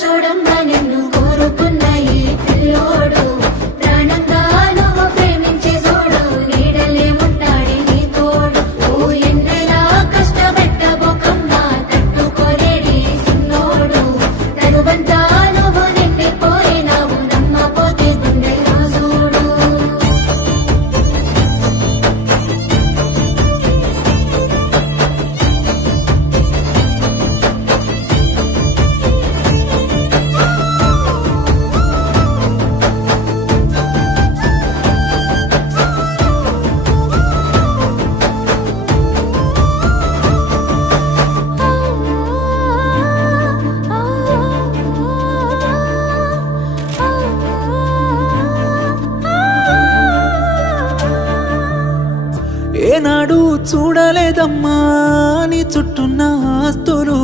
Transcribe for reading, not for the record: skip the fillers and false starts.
చూడమ్మా నిన్ను కోరుకున్న ఈ పిల్లోడు ప్రాణంగా నువ్వు ప్రేమించే చూడు నీడలే ఉంటాడే నీ తోడు ఓ ఎన్నెలా కష్టపెట్టబోకమ్మా తట్టుకోలేడి సిన్నోడు తనువంతా నువ్వు నిండిపోయినావు నమ్మపోతే గుండెల్లో చూడు ఏనాడు చూడలేదమ్మా నీ చుట్టూన్న ఆస్తులు